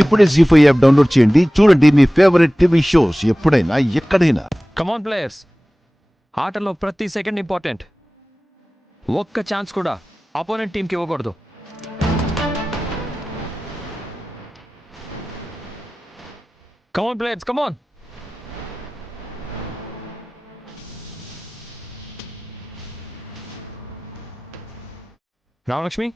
ఇప్పుడే జీ5 app download చేయండి. చూడండి మీ ఫేవరెట్ టీవీ షోస్ ఎప్పుడైనా ఎక్కడైనా. కమాన్ ప్లేయర్స్, ఆటలో ప్రతి సెకండ్ ఇంపార్టెంట్. ఒక్క ఛాన్స్ కూడా అపోనెంట్ టీంకి ఇవ్వకూడదు. కమాన్ ప్లేయర్స్, కమాన్. రామలక్ష్మి,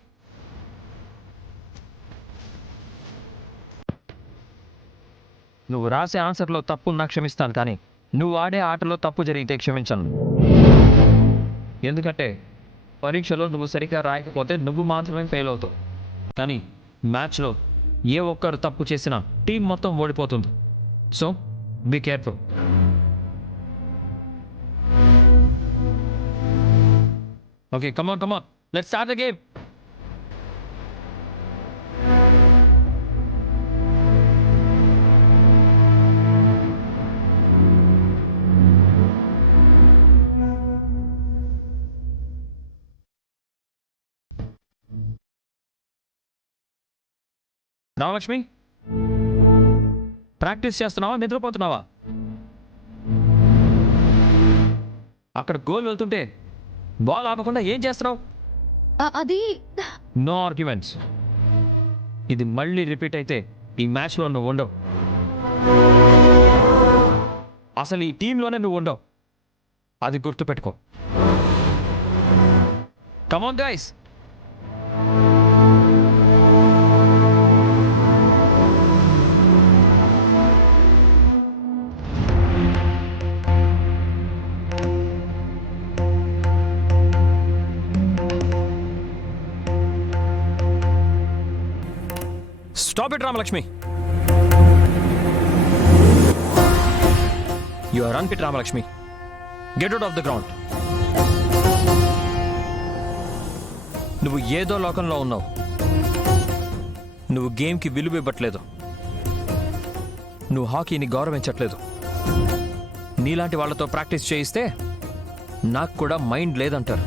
నువ్వు రాసే ఆన్సర్లో తప్పున్నా క్షమిస్తాను, కానీ నువ్వు ఆడే ఆటలో తప్పు జరిగితే క్షమించను. ఎందుకంటే పరీక్షలో నువ్వు సరిగ్గా రాయకపోతే నువ్వు మాత్రమే ఫెయిల్ అవుతావు, కానీ మ్యాచ్లో ఏ ఒక్కరు తప్పు చేసినా టీం మొత్తం ఓడిపోతుంది. So be careful. Okay, come on come on, let's start the game. Ramalakshmi, practice చేస్తున్నావా, నిద్రపోతున్నావా? అక్కడ గోల్ వెళ్తుంటే బాల్ ఆపకుండా ఏం చేస్తున్నావు? అది నో ఆర్గ్యుమెంట్స్. ఇది మళ్ళీ రిపీట్ అయితే ఈ మ్యాచ్లో నువ్వు ఉండవు. అసలు ఈ టీంలోనే నువ్వు ఉండవు, అది గుర్తుపెట్టుకో. Come on guys. Stop it, Ramalakshmi. You are unfit, Ramalakshmi. Get out of the ground. నువ్వు ఏదో లోకంలో ఉన్నావు. నువ్వు గేమ్కి విలువ ఇవ్వట్లేదు. నువ్వు హాకీని గౌరవించట్లేదు. నీలాంటి వాళ్ళతో ప్రాక్టీస్ చేయిస్తే నాకు కూడా మైండ్ లేదంటారు.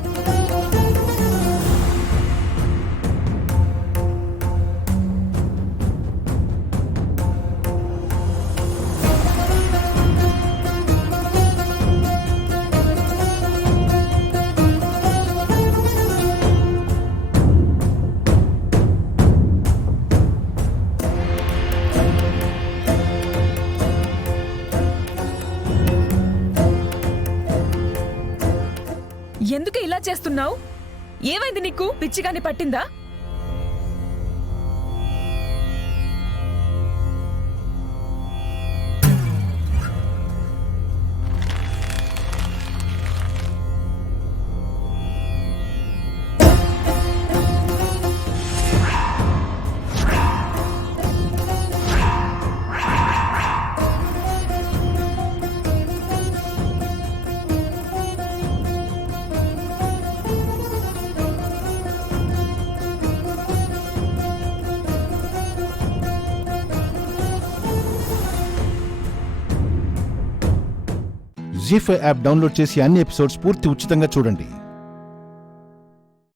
ఎందుకు ఇలా చేస్తున్నావు? ఏమైంది నీకు? పిచ్చిగాని పట్టిందా? జీ5 యాప్ డౌన్లోడ్ చేసి అన్ని ఎపిసోడ్స్ పూర్తి ఉచితంగా చూడండి.